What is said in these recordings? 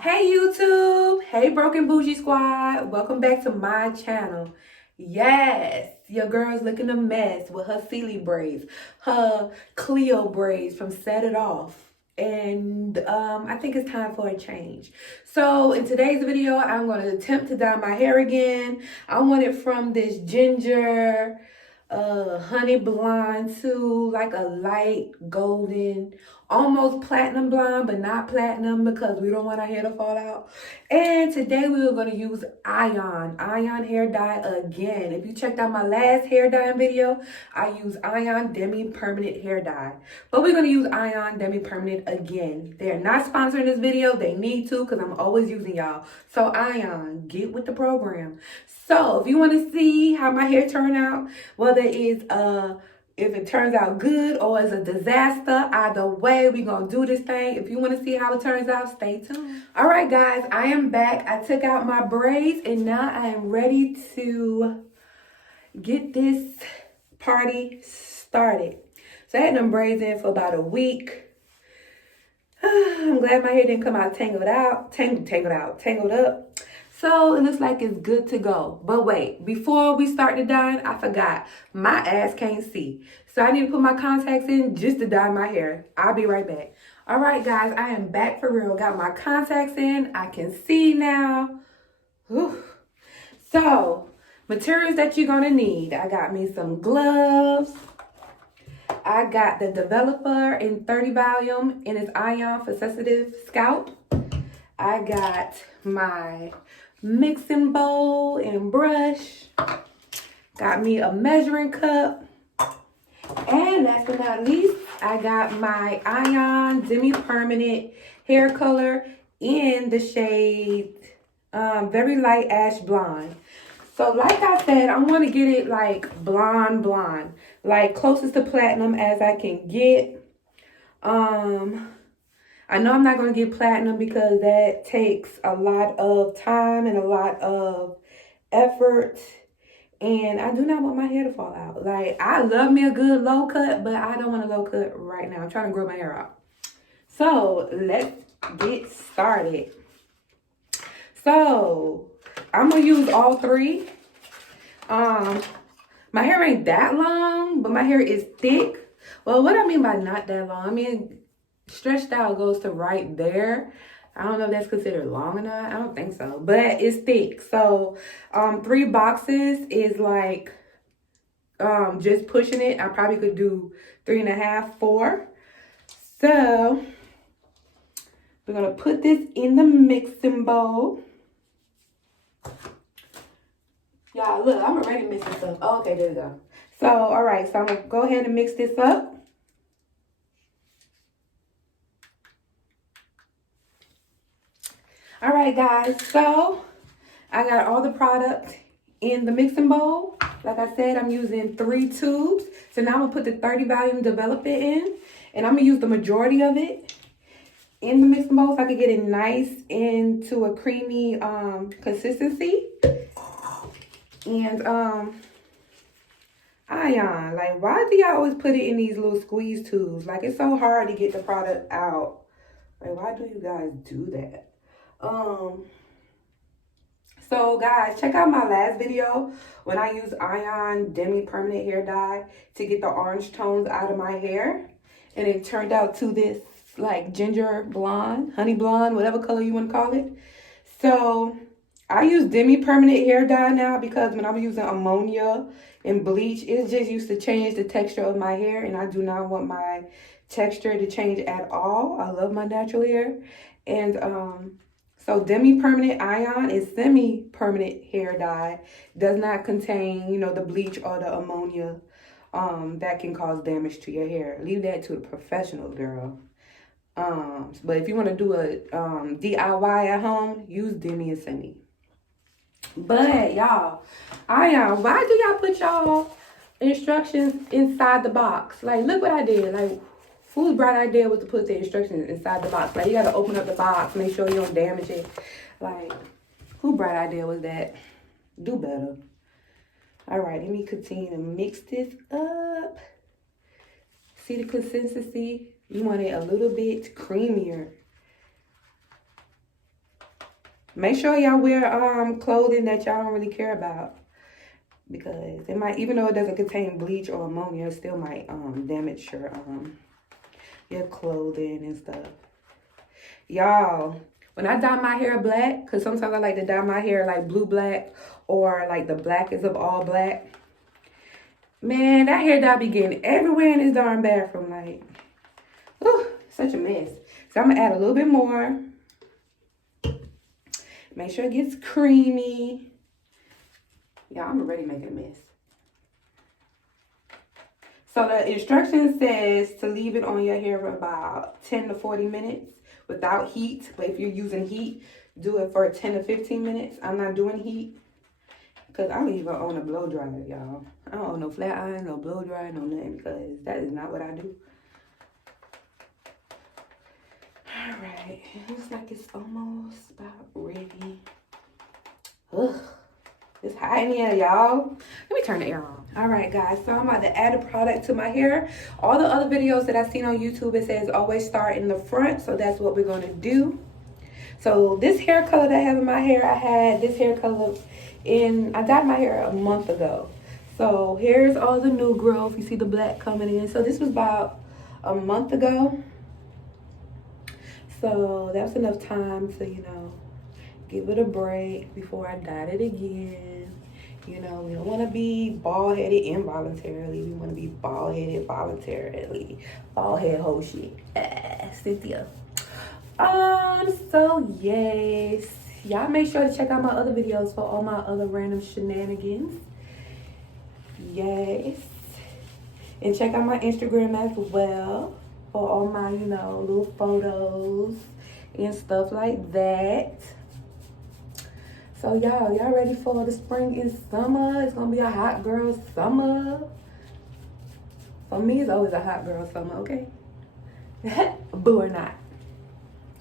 Hey YouTube, hey Broken Bougie Squad, welcome back to my channel. Yes, your girl's looking a mess with her Sealy braids, her Cleo braids from Set It Off. And I think it's time for a change. So in today's video, I'm going to attempt to dye my hair again. I want it from this ginger, honey blonde to like a light golden, almost platinum blonde, but not platinum because we don't want our hair to fall out. And today we are going to use ion hair dye again. If you checked out my last hair dyeing video, I use ion Demi permanent hair dye, but we're going to use ion Demi permanent again. They're not sponsoring this video. They need to because I'm always using y'all. So ion, get with the program. So if you want to see how my hair turned out, whether it's if it turns out good or it's a disaster, either way, we're going to do this thing. If you want to see how it turns out, stay tuned. All right, guys, I am back. I took out my braids, and now I am ready to get this party started. So I had them braids in for about a week. I'm glad my hair didn't come out tangled up. So it looks like it's good to go. But wait, before we start the dyeing, I forgot. My ass can't see. So I need to put my contacts in just to dye my hair. I'll be right back. All right, guys, I am back for real. Got my contacts in. I can see now. Whew. So, materials that you're going to need. I got me some gloves. I got the developer in 30 volume in its ion for sensitive scalp. I got my mixing bowl and brush. Got me a measuring cup. And last but not least, I got my ion Demi permanent hair color in the shade very light ash blonde. So like I said, I want to get it like blonde, like closest to platinum as I can get. I know I'm not going to get platinum because that takes a lot of time and a lot of effort. And I do not want my hair to fall out. Like, I love me a good low cut, but I don't want a low cut right now. I'm trying to grow my hair out. So, let's get started. So, I'm going to use all three. My hair ain't that long, but my hair is thick. Well, what I mean by not that long, I mean, stretched out goes to right there. I don't know if that's considered long or not. I don't think so, but it's thick. So 3 boxes is like just pushing it. I probably could do 3.5, 4. So we're gonna put this in the mixing bowl. Y'all, look, I'm already mixing stuff. Oh, okay, there we go. So, all right, so I'm gonna go ahead and mix this up. All right, guys, so I got all the product in the mixing bowl. Like I said, I'm using 3 tubes. So now I'm gonna put the 30 volume developer in, and I'm gonna use the majority of it in the mixing bowl so I can get it nice into a creamy consistency. And ion, like, why do y'all always put it in these little squeeze tubes? Like, it's so hard to get the product out. Like, why do you guys do that? So guys, check out my last video when I used ion Demi permanent hair dye to get the orange tones out of my hair, and it turned out to this like ginger blonde, honey blonde, whatever color you want to call it. So I use Demi permanent hair dye now because when I was using ammonia and bleach, it just used to change the texture of my hair, and I do not want my texture to change at all. I love my natural hair. And so Demi permanent ion is semi-permanent hair dye. Does not contain, you know, the bleach or the ammonia that can cause damage to your hair. Leave that to the professionals, girl. But if you want to do a DIY at home, use Demi and semi. But y'all, ion, why do y'all put y'all instructions inside the box? Like, look what I did. Like, whose bright idea was to put the instructions inside the box? Like, you gotta open up the box, make sure you don't damage it. Like, whose bright idea was that? Do better. All right, let me continue to mix this up. See the consistency? You want it a little bit creamier. Make sure y'all wear clothing that y'all don't really care about, because it might, even though it doesn't contain bleach or ammonia, it still might damage your clothing and stuff. Y'all, when I dye my hair black, because sometimes I like to dye my hair like blue black or like the blackest of all black. Man, that hair dye be getting everywhere in this darn bathroom. Like, ooh, such a mess. So I'm going to add a little bit more. Make sure it gets creamy. Y'all, I'm already making a mess. So the instruction says to leave it on your hair for about 10 to 40 minutes without heat. But if you're using heat, do it for 10 to 15 minutes. I'm not doing heat because I don't even own a blow dryer, y'all. I don't own no flat iron, no blow dryer, no nothing, because that is not what I do. All right, it looks like it's almost about ready. Ugh. It's hot in here, y'all. Let me turn the air on. All right, guys. So I'm about to add a product to my hair. All the other videos that I've seen on YouTube, it says always start in the front. So that's what we're going to do. So this hair color that I have in my hair, I had this hair color I dyed my hair a month ago. So here's all the new growth. You see the black coming in. So this was about a month ago. So that's enough time to, give it a break before I dyed it again. We don't want to be bald-headed involuntarily. We want to be bald-headed voluntarily. Bald-head whole shit. Cynthia. So yes. Y'all make sure to check out my other videos for all my other random shenanigans. Yes. And check out my Instagram as well for all my, little photos and stuff like that. So y'all ready for the spring and summer? It's gonna be a hot girl summer. For me, it's always a hot girl summer, okay? Boo or not,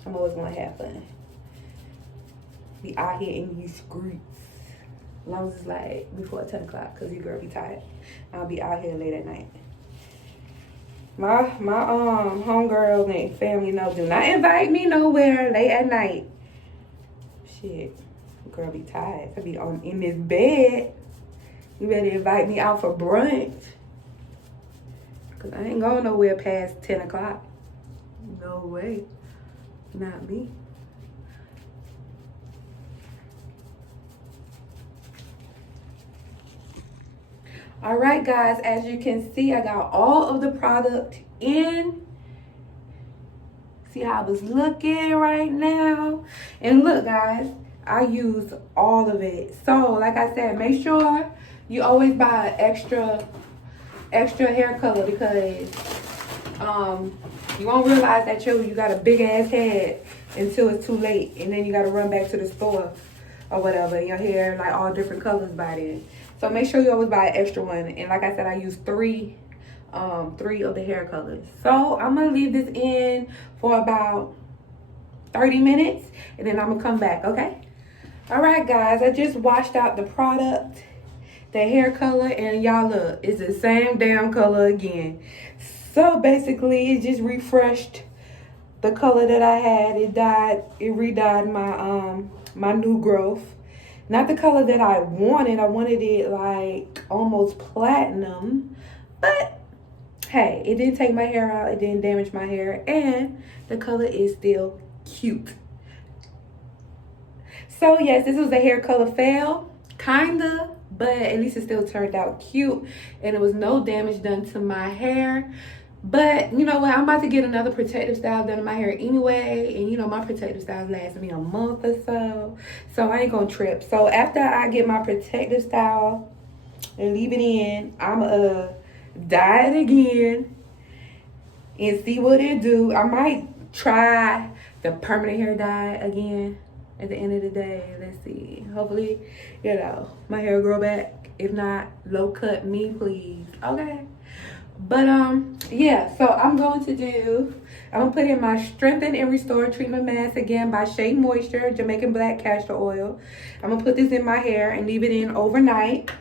I'm always gonna have fun. Be out here in these streets. As long as it's like before 10 o'clock, because your girl be tired. I'll be out here late at night. My homegirls and family know, do not invite me nowhere late at night. Shit. Girl be tired. I be in this bed. You better invite me out for brunch. Because I ain't going nowhere past 10 o'clock. No way. Not me. All right, guys. As you can see, I got all of the product in. See how I was looking right now? And look, guys. I use all of it. So, like I said, make sure you always buy extra hair color, because you won't realize that you got a big ass head until it's too late, and then you got to run back to the store or whatever, and your hair like all different colors by then. So make sure you always buy an extra one. And like I said, I use three of the hair colors. So I'm gonna leave this in for about 30 minutes, and then I'm gonna come back. Okay. All right, guys, I just washed out the product, the hair color, and y'all look, it's the same damn color again. So basically, it just refreshed the color that I had. It re-dyed my new growth. Not the color that I wanted. I wanted it like almost platinum, but hey, it didn't take my hair out. It didn't damage my hair, and the color is still cute. So yes, this was a hair color fail, kinda, but at least it still turned out cute, and it was no damage done to my hair. But you know what, I'm about to get another protective style done in my hair anyway, and my protective styles last me a month or so I ain't gonna trip. So after I get my protective style and leave it in, I'm dye it again and see what it do. I might try the permanent hair dye again. At the end of the day, let's see. Hopefully, my hair grow back. If not, low cut me, please. Okay. But yeah. So I'm gonna put in my Strengthen and Restore Treatment Mask again by Shea Moisture, Jamaican Black Castor Oil. I'm gonna put this in my hair and leave it in overnight,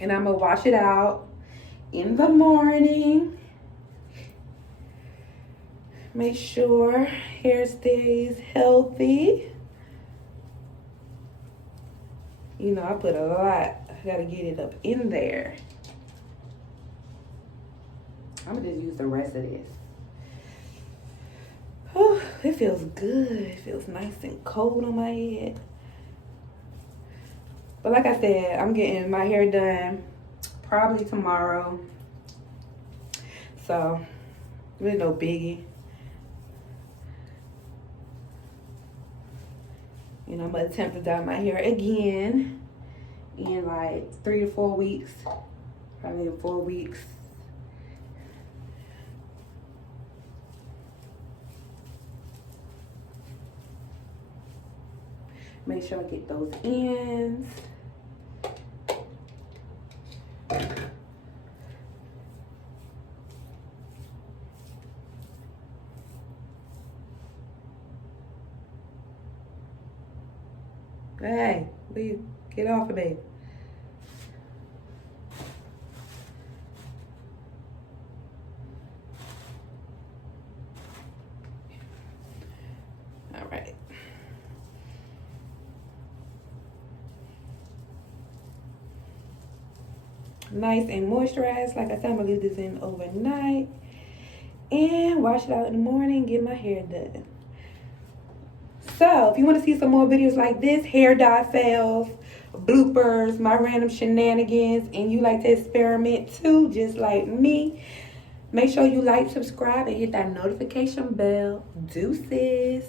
and I'm gonna wash it out in the morning. Make sure hair stays healthy. You know, I put a lot. I gotta get it up in there. I'm gonna just use the rest of this. Oh, it feels good. It feels nice and cold on my head. But like I said, I'm getting my hair done probably tomorrow. So, really no biggie. You know, I'm gonna attempt to dye my hair again in like 3 to 4 weeks. Probably in 4 weeks. Make sure I get those ends. Hey, please get off of me. All right. Nice and moisturized. Like I said, I'm gonna leave this in overnight and wash it out in the morning, get my hair done. So if you want to see some more videos like this, hair dye fails, bloopers, my random shenanigans, and you like to experiment too, just like me, make sure you like, subscribe, and hit that notification bell. Deuces.